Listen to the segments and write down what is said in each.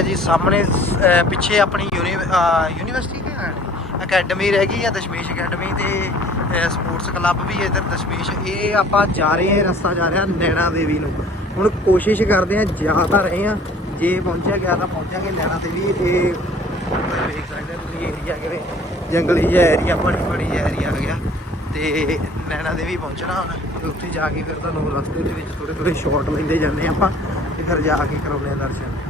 ਆ ਜੀ ਸਾਹਮਣੇ ਅਹ, ਪਿੱਛੇ ਆਪਣੀ ਯੂਨੀ ਅਹ, ਯੂਨੀਵਰਸਿਟੀ ਦੇ ਅਕੈਡਮੀ ਰਹਿ ਗਈ ਆ ਦਸ਼ਮੇਸ਼ ਅਕੈਡਮੀ ਤੇ ਸਪੋਰਟਸ ਕਲੱਬ ਵੀ ਹੈ ਇੱਧਰ ਦਸ਼ਮੇਸ਼। ਇਹ ਆਪਾਂ ਜਾ ਰਹੇ ਹਾਂ ਰਸਤਾ ਜਾ ਰਿਹਾ ਨੈਣਾ ਦੇਵੀ ਨੂੰ। ਹੁਣ ਕੋਸ਼ਿਸ਼ ਕਰਦੇ ਹਾਂ ਜਾ ਤਾਂ ਰਹੇ ਹਾਂ। ਜੇ ਪਹੁੰਚਿਆ ਗਿਆ ਤਾਂ ਪਹੁੰਚਾਂਗੇ ਨੈਣਾ ਦੇਵੀ। ਇਹ ਵੇਖ ਸਕਦੇ ਹੋ ਤੁਸੀਂ ਏਰੀਆ ਕਿਵੇਂ ਜੰਗਲੀ ਜਿਹਾ ਏਰੀਆ ਬੜੀ ਬੜੀ ਏਰੀਆ ਆ ਗਿਆ। ਤੇ ਨੈਣਾ ਦੇਵੀ ਪਹੁੰਚਣਾ ਹੁਣ। ਤੇ ਉੱਥੇ ਜਾ ਕੇ ਫਿਰ ਤੁਹਾਨੂੰ ਰਸਤੇ ਦੇ ਵਿੱਚ ਥੋੜੇ ਥੋੜੇ ਸ਼ਾਟ ਲੈਂਦੇ ਜਾਂਦੇ ਹਾਂ ਆਪਾਂ। ਤੇ ਫਿਰ ਜਾ ਕੇ ਕਰਾਉਂਦੇ ਆ ਦਰਸ਼ਨ।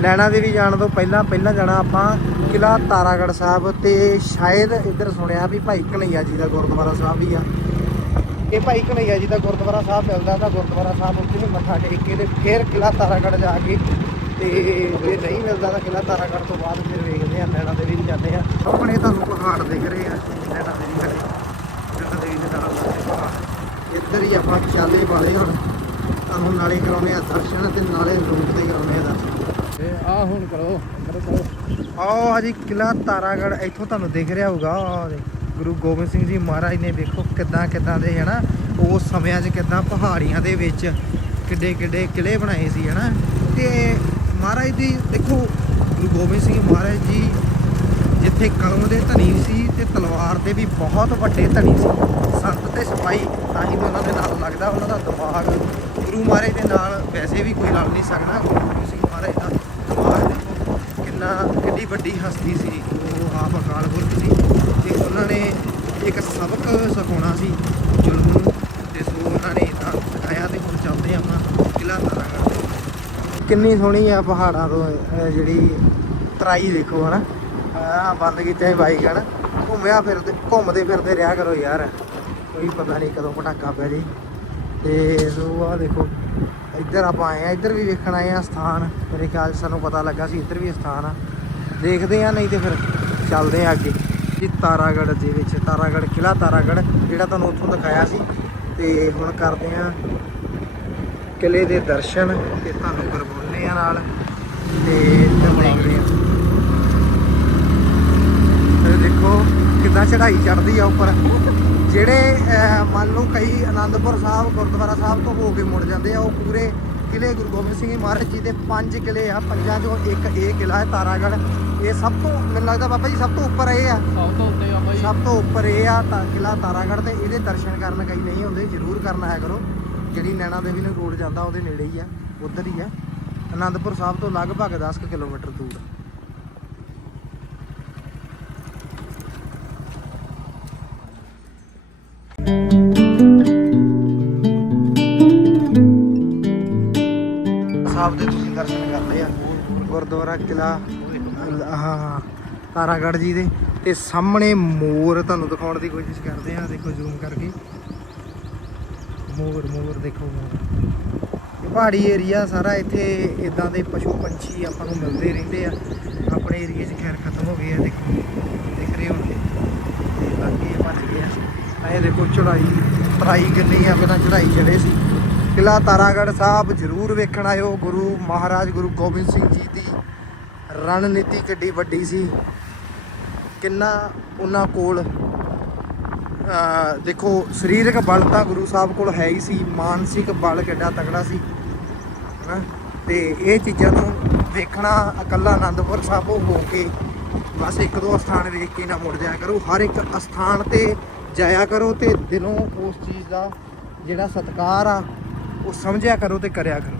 ਨੈਣਾ ਦੇਵੀ ਜਾਣ ਤੋਂ ਪਹਿਲਾਂ ਪਹਿਲਾਂ ਜਾਣਾ ਆਪਾਂ ਕਿਲਾ ਤਾਰਾਗੜ੍ਹ ਸਾਹਿਬ ਤੇ ਸ਼ਾਇਦ ਇੱਧਰ ਸੁਣਿਆ ਵੀ ਭਾਈ ਕਨਈਆ ਜੀ ਦਾ ਗੁਰਦੁਆਰਾ ਸਾਹਿਬ ਵੀ ਆ। ਇਹ ਭਾਈ ਕਨਈਆ ਜੀ ਦਾ ਗੁਰਦੁਆਰਾ ਸਾਹਿਬ ਮਿਲਦਾ ਤਾਂ ਗੁਰਦੁਆਰਾ ਸਾਹਿਬ ਉੱਥੇ ਵੀ ਮੱਥਾ ਟੇਕ ਕੇ ਤੇ ਫਿਰ ਕਿਲਾ ਤਾਰਾਗੜ੍ਹ ਜਾ ਕੇ ਤੇ ਜੇ ਨਹੀਂ ਮਿਲਦਾ ਤਾਂ ਕਿਲਾ ਤਾਰਾਗੜ੍ਹ ਤੋਂ ਬਾਅਦ ਫਿਰ ਵੇਖਦੇ ਆ ਨੈਣਾ ਦੇਵੀ ਵੀ ਜਾਂਦੇ ਆ ਆਪਣੇ ਤੁਹਾਨੂੰ ਪਹਾੜ ਦਿਖ ਰਹੇ ਆ ਨੈਣਾ ਦੇਵੀ ਵਾਲੇ ਨੈਣਾ ਦੇਵੀ ਦੇ ਨਾਲ ਇੱਧਰ ਹੀ ਆਪਾਂ ਚਾਲੇ ਵਾਲੇ ਹੁਣ, ਤੁਹਾਨੂੰ ਨਾਲੇ ਕਰਾਉਣੇ ਆ ਦਰਸ਼ਨ ਤੇ ਨਾਲੇ ਰੂਟ ਤੇ ਕਰਾਉਣੇ ਆ ਆ ਹੁਣ ਕਰੋ ਕਰੋ ਕਰੋ। ਆਹ ਆ ਜੀ ਕਿਲਾ ਤਾਰਾਗੜ ਇੱਥੋਂ ਤੁਹਾਨੂੰ ਦਿਖ ਰਿਹਾ ਹੋਊਗਾ। ਗੁਰੂ ਗੋਬਿੰਦ ਸਿੰਘ ਜੀ ਮਹਾਰਾਜ ਨੇ ਵੇਖੋ ਕਿੱਦਾਂ ਕਿੱਦਾਂ ਦੇ, ਹਨਾ? ਉਸ ਸਮਿਆਂ 'ਚ ਕਿੱਦਾਂ ਪਹਾੜੀਆਂ ਦੇ ਵਿੱਚ ਕਿੱਡੇ ਕਿੱਡੇ ਕਿਲੇ ਬਣਾਏ ਸੀ, ਹਨਾ? ਤੇ ਮਹਾਰਾਜ ਦੀ, ਦੇਖੋ, ਗੁਰੂ ਗੋਬਿੰਦ ਸਿੰਘ ਮਹਾਰਾਜ ਜੀ ਜਿੱਥੇ ਕਲਮ ਦੇ ਧਨੀ ਸੀ ਤੇ ਤਲਵਾਰ ਦੇ ਵੀ ਬਹੁਤ ਵੱਡੇ ਧਨੀ ਸੀ। ਸੰਤ ਤੇ ਸਿਪਾਹੀ, ਤਾਂ ਹੀ ਉਹਨਾਂ ਦੇ ਨਾਲ ਲੱਗਦਾ, ਉਹਨਾਂ ਦਾ ਦਿਮਾਗ। ਗੁਰੂ ਮਹਾਰਾਜ ਦੇ ਨਾਲ ਵੈਸੇ ਵੀ ਕੋਈ ਲੜ ਨਹੀਂ ਸਕਦਾ। ਗੁਰੂ ਗੋਬਿੰਦ ਸਿੰਘ ਮਹਾਰਾਜ ਦਾ ਦੇਖੋ ਕਿੰਨੀ ਵੱਡੀ ਹਸਤੀ ਸੀ, ਉਹ ਆਪ ਅਕਾਲ ਪੁਰਖ ਸੀ ਤੇ ਉਹਨਾਂ ਨੇ ਇੱਕ ਸਬਕ ਸਿਖਾਉਣਾ ਸੀ ਜ਼ੁਲਮ ਨੂੰ ਤੇ ਸੋ ਉਹਨਾਂ ਨੇ ਤਾਂ ਸਿਖਾਇਆ ਤੇ ਹੁਣ ਚੱਲਦੇ ਹਾਂ ਆਪਾਂ ਕਿਲਾ ਤਾਰਾਗੜ੍ਹ ਕਿੰਨੀ ਸੋਹਣੀ ਆ ਪਹਾੜਾਂ ਤੋਂ ਜਿਹੜੀ ਤਰਾਈ ਦੇਖੋ ਹਨਾ। ਆ ਬੰਦ ਕੀਤੇ ਬਾਈਕ ਹਨ ਘੁੰਮਿਆ ਫਿਰਦੇ, ਘੁੰਮਦੇ ਫਿਰਦੇ ਰਿਹਾ ਕਰੋ ਯਾਰ। ਕੋਈ ਪਤਾ ਨਹੀਂ ਕਦੋਂ ਪਟਾਕਾ ਪੈ ਜੇ। ਤੇ ਸੋ ਆ ਦੇਖੋ, ਇੱਧਰ ਆਪਾਂ ਆਏ ਆ ਇੱਧਰ ਵੀ ਵੇਖਣ ਆਏ ਆ ਸਥਾਨ। ਮੇਰੇ ਖਿਆਲ 'ਚ ਸਾਨੂੰ ਪਤਾ ਲੱਗਾ ਸੀ ਇੱਧਰ ਵੀ ਸਥਾਨ ਆ। ਦੇਖਦੇ ਆ ਨਹੀਂ ਤੇ ਫਿਰ ਚੱਲਦੇ ਆ ਅੱਗੇ। ਜੀ, ਤਾਰਾਗੜ੍ਹ ਦੇ ਵਿੱਚ, ਤਾਰਾਗੜ੍ਹ ਕਿਲਾ ਤਾਰਾਗੜ੍ਹ, ਜਿਹੜਾ ਤੁਹਾਨੂੰ ਉੱਥੋਂ ਦਿਖਾਇਆ ਸੀ। ਤੇ ਹੁਣ ਕਰਦੇ ਆ ਕਿਲੇ ਦੇ ਦਰਸ਼ਨ ਤੇ ਤੁਹਾਨੂੰ ਕਰਵਾਉਂਦੇ ਆ ਨਾਲ। ਤੇ ਇੱਧਰ ਦੇਖਦੇ ਆ ਇਹ ਦੇਖੋ, ਕਿੱਦਾਂ ਚੜ੍ਹਾਈ ਚੜ੍ਹਦੀ ਆ ਉੱਪਰ। ਜਿਹੜੇ ਮੰਨ ਲਓ ਕਈ ਆਨੰਦਪੁਰ ਸਾਹਿਬ ਗੁਰਦੁਆਰਾ ਸਾਹਿਬ ਤੋਂ ਹੋ ਕੇ ਮੁੜ ਜਾਂਦੇ ਆ ਉਹ ਪੂਰੇ ਕਿਲੇ ਗੁਰੂ ਗੋਬਿੰਦ ਸਿੰਘ ਮਹਾਰਾਜ ਜੀ ਦੇ ਪੰਜ ਕਿਲੇ ਆ ਪੰਜਾਂ ਚੋਂ ਇੱਕ ਇਹ ਕਿਲਾ ਹੈ ਤਾਰਾਗੜ੍ਹ। ਇਹ ਸਭ ਤੋਂ ਮੈਨੂੰ ਲੱਗਦਾ ਬਾਬਾ ਜੀ ਸਭ ਤੋਂ ਉੱਪਰ ਇਹ ਆ। ਸਭ ਤੋਂ ਉੱਤੇ ਬਾਬਾ ਜੀ। ਸਭ ਤੋਂ ਉੱਪਰ ਇਹ ਆ ਤਾਂ ਕਿਲਾ ਤਾਰਾਗੜ੍ਹ ਤੇ ਇਹਦੇ ਦਰਸ਼ਨ ਕਰਨ ਕਈ ਨਹੀਂ ਹੁੰਦੇ ਜ਼ਰੂਰ ਕਰਨ ਆਇਆ ਕਰੋ। ਜਿਹੜੀ ਨੈਣਾ ਦੇਵੀ ਨੂੰ ਰੋਡ ਜਾਂਦਾ ਉਹਦੇ ਨੇੜੇ ਹੀ ਆ ਉਧਰ ਹੀ ਆ। ਆਨੰਦਪੁਰ ਸਾਹਿਬ ਤੋਂ ਲਗਭਗ 10 ਕੁ ਕਿਲੋਮੀਟਰ ਦੂਰ। ਦੇ ਤੁਸੀਂ ਦਰਸ਼ਨ ਕਰ ਲਏ ਆ। ਗੁਰਦੁਆਰਾ ਕਿਲਾ ਹਾਂ ਤਾਰਾਗੜ੍ਹ ਜੀ ਦੇ। ਤੇ ਸਾਹਮਣੇ ਮੋਰ ਤੁਹਾਨੂੰ ਦਿਖਾਉਣ ਦੀ ਕੋਸ਼ਿਸ਼ ਕਰਦੇ ਆ। ਦੇਖੋ ਜ਼ੂਮ ਕਰਕੇ। ਮੋਰ ਮੋਰ ਦੇਖੋ। ਮੋਰ ਇਹ ਪਹਾੜੀ ਏਰੀਆ ਸਾਰਾ ਇੱਥੇ ਇਦਾਂ ਦੇ ਪਸ਼ੂ ਪੰਛੀ ਆਪਾਂ ਨੂੰ ਮਿਲਦੇ ਰਹਿੰਦੇ ਆ। ਆਪਣੇ ਏਰੀਏ 'ਚ ਖੈਰ ਖਤਮ ਹੋ ਗਏ ਆ, ਦੇਖੋ। ਦਿਖ ਰਹੇ ਹੋਣਗੇ। ਤੇ ਬਾਕੀ ਇਹ ਬਚ ਗਏ ਆ ਇਹ ਦੇਖੋ ਚੜਾਈ ਤਰਾਈ ਕਿੰਨੀ ਆ ਪਹਿਲਾਂ ਚੜਾਈ ਚੜੇ ਸੀ। ਕਿਲਾ ਤਾਰਾਗੜ੍ਹ ਸਾਹਿਬ ਜ਼ਰੂਰ ਵੇਖਣ ਆਇਓ। ਗੁਰੂ ਮਹਾਰਾਜ, ਗੁਰੂ ਗੋਬਿੰਦ ਸਿੰਘ ਜੀ ਦੀ ਰਣਨੀਤੀ ਕਿੱਡੀ ਵੱਡੀ ਸੀ। ਕਿੰਨਾ ਉਹਨਾਂ ਕੋਲ ਦੇਖੋ, ਸਰੀਰਕ ਬਲ ਤਾਂ ਗੁਰੂ ਸਾਹਿਬ ਕੋਲ ਹੈ ਹੀ ਸੀ, ਮਾਨਸਿਕ ਬਲ ਕਿੱਡਾ ਤਕੜਾ ਸੀ, ਹਨਾ? ਤੇ ਇਹ ਚੀਜ਼ਾਂ ਨੂੰ ਵੇਖਣਾ ਇਕੱਲਾ ਆਨੰਦਪੁਰ ਸਾਹਿਬ ਹੋ ਕੇ ਬਸ ਇੱਕ ਦੋ ਸਥਾਨ ਵੇਖ ਕੇ ਨਾ ਮੁੜ ਜਾਇਆ ਕਰੋ। ਹਰ ਇੱਕ ਅਸਥਾਨ ਤੇ ਜਾਇਆ ਕਰੋ ਤੇ ਦਿਲੋਂ ਉਸ ਚੀਜ਼ ਦਾ ਜਿਹੜਾ ਸਤਿਕਾਰ ਆ ਉਹ ਸਮਝਿਆ ਕਰੋ ਤੇ ਕਰਿਆ ਕਰੋ।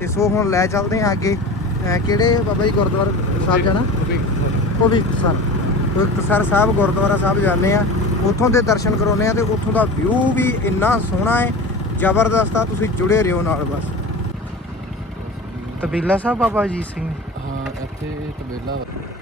ਤੇ ਸੋ ਹੁਣ ਲੈ ਚੱਲਦੇ ਹਾਂ ਅੱਗੇ। ਅਹ ਕਿਹੜੇ ਬਾਬਾ ਜੀ ਗੁਰਦੁਆਰਾ ਸਾਹਿਬ ਜਾਣਾ? ਭਵਿੱਖਸਰ ਭਵਿੱਖਸਰ ਸਾਹਿਬ, ਗੁਰਦੁਆਰਾ ਸਾਹਿਬ ਜਾਂਦੇ ਆ ਉੱਥੋਂ ਦੇ ਦਰਸ਼ਨ ਕਰਾਉਂਦੇ ਆ ਤੇ ਉੱਥੋਂ ਦਾ ਵਿਊ ਵੀ ਇੰਨਾ ਸੋਹਣਾ ਹੈ। ਜ਼ਬਰਦਸਤ ਆ, ਤੁਸੀਂ ਜੁੜੇ ਰਹੋ ਨਾਲ ਬਸ। ਤਬੀਲਾ ਸਾਹਿਬ ਬਾਬਾ ਅਜੀਤ ਸਿੰਘ। ਹਾਂ, ਇੱਥੇ ਤਬੇਲਾ। ਬੱਕਰੀਆਂ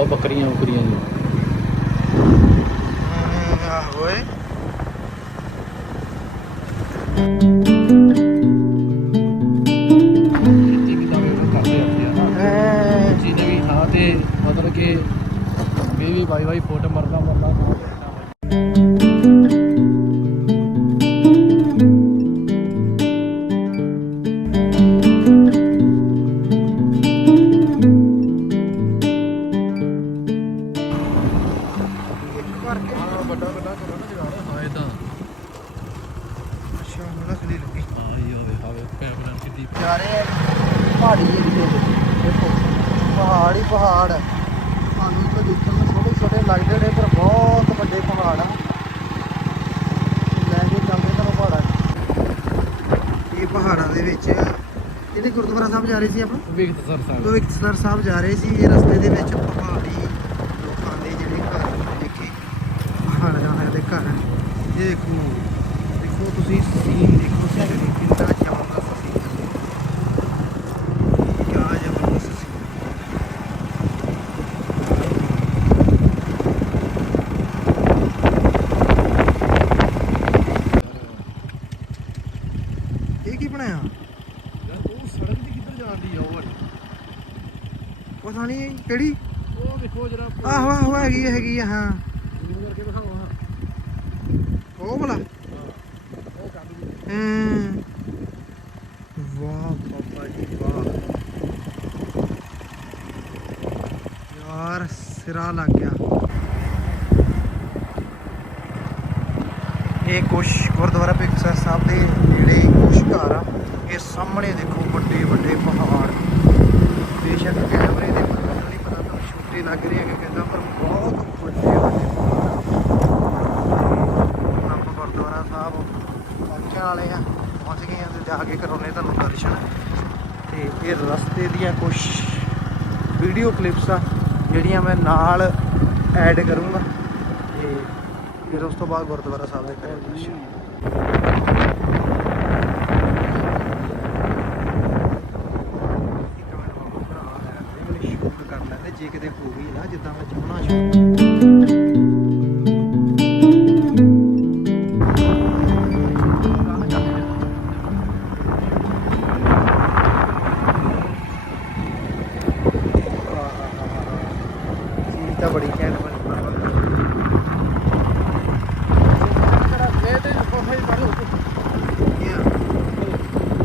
ਆ ਐ ਜਿਹਨੇ ਵੀ ਥਾਂ ਤੇ ਮਤਲਬ ਕਿ ਵੀ ਵੀ ਬਾਈ ਬਾਈ ਫੁੱਟ ਮਰਦਾ ਮਰਦਾ। ਲੱਗੀ ਹਾਂ ਇਹ ਆਵੇ ਆਵੇ ਪੈਪਲਾਂ ਕਿੱਡੀ ਜਾ ਰਹੇ ਆ ਪਹਾੜੀ ਏਰੀਏ ਦੇ ਦੇਖੋ ਪਹਾੜ ਹੀ ਪਹਾੜ। ਤੁਹਾਨੂੰ ਤਾਂ ਦੇਖਣ ਨੂੰ ਛੋਟੇ ਛੋਟੇ ਲੱਗਦੇ ਨੇ ਪਰ ਬਹੁਤ ਵੱਡੇ ਪਹਾੜ ਆ। ਲੈ ਕੇ ਚੱਲਦੇ ਤੁਹਾਨੂੰ ਪਹਾੜਾਂ। ਇਹ ਪਹਾੜਾਂ ਦੇ ਵਿੱਚ ਇਹਦੇ ਗੁਰਦੁਆਰਾ ਸਾਹਿਬ ਜਾ ਰਹੇ ਸੀ ਆਪਾਂ? ਵਿਕਤ ਸਰ ਸਾਹਿਬ ਗੋਬਿੰਦਸਰ ਸਾਹਿਬ ਜਾ ਰਹੇ ਸੀ ਇਹ ਰਸਤੇ ਦੇ ਵਿੱਚ ਪਹਾੜੀ ਲੋਕਾਂ ਦੇ ਜਿਹੜੇ ਘਰ ਦੇਖੇ। ਪਹਾੜਾਂ ਦੇ ਘਰ। ਇਹ ਦੇਖੋ ਤੁਸੀਂ ਸੀਨ ਦੇਖੋ ਸਾਡੇ ਕਿੰਨਾ ਜ਼ਬਰਦਸਤ ਸੀ ਕਿਆ ਜ਼ਬਰਦਸਤ ਸੀ ਇਹ ਕੀ ਬਣਾਇਆ? ਯਾਰ ਉਹ ਸੜਕ ਦੀ ਕਿੱਧਰ ਜਾਂਦੀ ਆ ਉਹ ਵਾਲੀ? ਪਤਾ ਨਹੀਂ ਕਿਹੜੀ? ਉਹ ਦੇਖੋ ਜਰਾ ਆਹੋ ਆਹੋ ਹੈਗੀ ਆ, ਹੈਗੀ ਆ ਹਾਂ। ਜ਼ੂਮ ਕਰਕੇ ਦਿਖਾਓ ਹਾਂ। ਉਹ ਭਲਾ ਉਹ ਹਮ। ਵਾਹ ਬਾਬਾ ਜੀ ਵਾਹ। ਯਾਰ ਸਿਰਾ ਲੱਗ ਗਿਆ। ਇਹ ਕੁਛ ਗੁਰਦੁਆਰਾ ਪਿਕਸਰ ਸਾਹਿਬ ਦੇ ਨੇੜੇ ਘਰ ਆ। ਇਹ ਸਾਹਮਣੇ ਦੇਖੋ ਵੱਡੇ ਵੱਡੇ ਪਹਾੜ। ਬੇਸ਼ੱਕ ਕੈਮਰੇ ਦੇ ਪਤਾ ਨਹੀਂ ਪਤਾ, ਤੁਹਾਨੂੰ ਛੋਟੇ ਲੱਗ ਰਹੇ ਹੈਗੇ ਕਹਿੰਦਾ, ਪਰ ਬਹੁਤ ਵੱਡੇ ਵੱਡੇ ਪਹਾੜ। ਆਪਾਂ ਗੁਰਦੁਆਰਾ ਸਾਹਿਬ ਪਹੁੰਚਣ ਵਾਲੇ ਆ। ਪਹੁੰਚ ਗਏ ਆ ਤੇ ਜਾ ਕੇ ਕਰਾਉਣੇ ਤੁਹਾਨੂੰ ਦਰਸ਼ਨ। ਤੇ ਇਹ ਰਸਤੇ ਦੀਆਂ ਕੁਝ ਵੀਡੀਓ ਕਲਿੱਪਸ ਆ, ਜਿਹੜੀਆਂ ਮੈਂ ਨਾਲ ਐਡ ਕਰੂੰਗਾ। ਤੇ ਫਿਰ ਉਸ ਤੋਂ ਬਾਅਦ ਗੁਰਦੁਆਰਾ ਸਾਹਿਬ ਦੇ ਕਰਾਂਗੇ ਜਿੱਦਾਂ ਮੈਂ ਚਾਹਣਾ ਚਾਹੁੰਦਾ